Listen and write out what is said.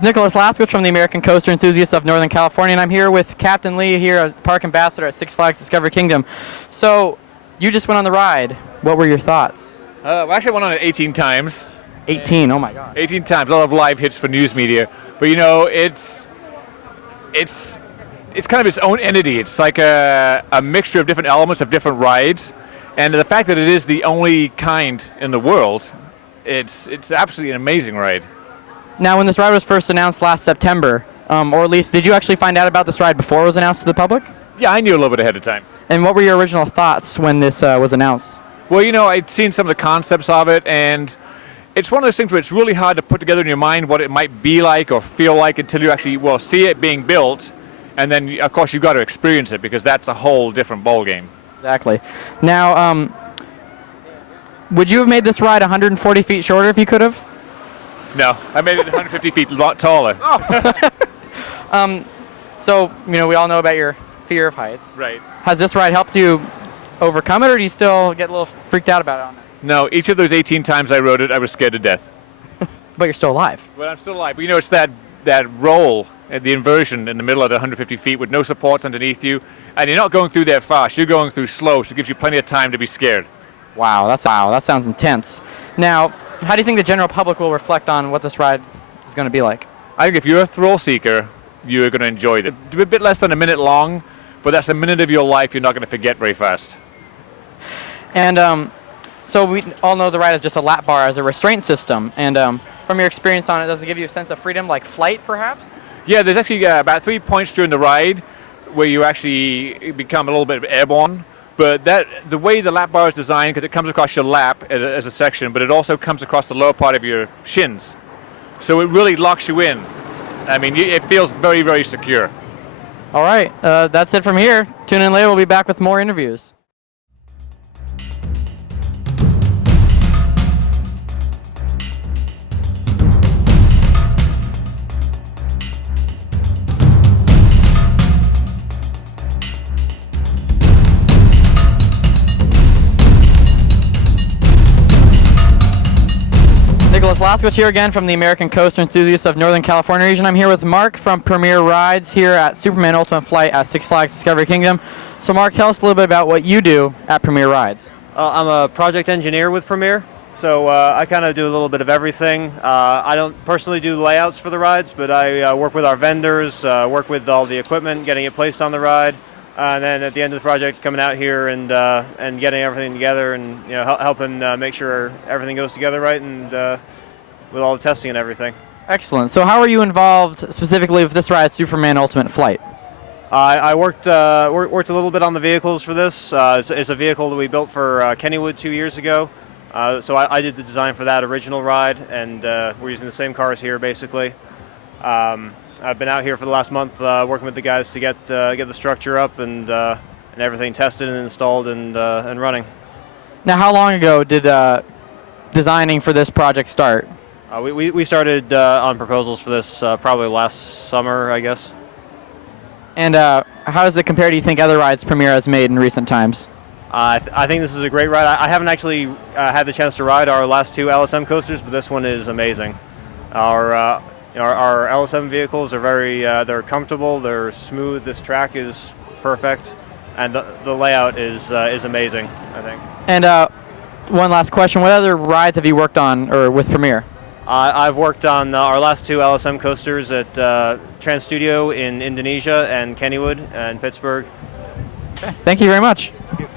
This is Nicholas Laschkewitsch from the American Coaster Enthusiasts of Northern California, and I'm here with Captain Lee here, as Park Ambassador at Six Flags Discovery Kingdom. So, you just went on the ride. What were your thoughts? Well, actually, I went on it 18 times. 18, oh my God. 18 times, a lot of live hits for news media. But you know, it's kind of its own entity. It's like a mixture of different elements of different rides. And the fact that it is the only kind in the world, it's absolutely an amazing ride. Now, when this ride was first announced last September, or at least, did you actually find out about this ride before it was announced to the public? Yeah, I knew a little bit ahead of time. And what were your original thoughts when this was announced? Well, you know, I'd seen some of the concepts of it, and it's one of those things where it's really hard to put together in your mind what it might be like or feel like until you actually, well, see it being built, and then, of course, you've got to experience it, because that's a whole different ballgame. Exactly. Now, would you have made this ride 140 feet shorter if you could have? No, I made it 150 feet a lot taller. Oh. So, you know, we all know about your fear of heights. Right. Has this ride helped you overcome it, or do you still get a little freaked out about it on this? No, each of those 18 times I rode it, I was scared to death. But you're still alive. Well, I'm still alive. But you know, it's that roll, the inversion in the middle of the 150 feet with no supports underneath you, and you're not going through there fast. You're going through slow, so it gives you plenty of time to be scared. Wow, that sounds intense. Now, how do you think the general public will reflect on what this ride is going to be like? I think if you're a thrill seeker, you're going to enjoy it. It's a bit less than a minute long, but that's a minute of your life you're not going to forget very fast. And so we all know the ride is just a lap bar as a restraint system. And from your experience on it, does it give you a sense of freedom, like flight, perhaps? Yeah, there's actually about 3 points during the ride where you actually become a little bit airborne. But the way the lap bar is designed, because it comes across your lap as a section, but it also comes across the lower part of your shins. So it really locks you in. I mean, it feels very, very secure. All right, that's it from here. Tune in later. We'll be back with more interviews. Nicholas Laschkewitsch here again from the American Coaster Enthusiasts of Northern California region. I'm here with Mark from Premier Rides here at Superman Ultimate Flight at Six Flags Discovery Kingdom. So Mark, tell us a little bit about what you do at Premier Rides. I'm a project engineer with Premier, so I kind of do a little bit of everything. I don't personally do layouts for the rides, but I work with our vendors, work with all the equipment, getting it placed on the ride, and then at the end of the project, coming out here and getting everything together, and helping make sure everything goes together right, and with all the testing and everything. Excellent. So how are you involved specifically with this ride, Superman Ultimate Flight? I worked a little bit on the vehicles for this. It's a vehicle that we built for Kennywood 2 years ago. So I did the design for that original ride, and we're using the same cars here basically. I've been out here for the last month working with the guys to get the structure up and everything tested and installed and running. Now, how long ago did designing for this project start? We started on proposals for this probably last summer, I guess. And how does it compare, do you think, other rides Premier has made in recent times? I think this is a great ride. I haven't actually had the chance to ride our last two LSM coasters, but this one is amazing. Our LSM vehicles are they're comfortable, they're smooth. This track is perfect, and the layout is amazing, I think. And one last question: what other rides have you worked on or with Premier? I've worked on our last two LSM coasters at Trans Studio in Indonesia and Kennywood and Pittsburgh. Okay. Thank you very much. Thank you.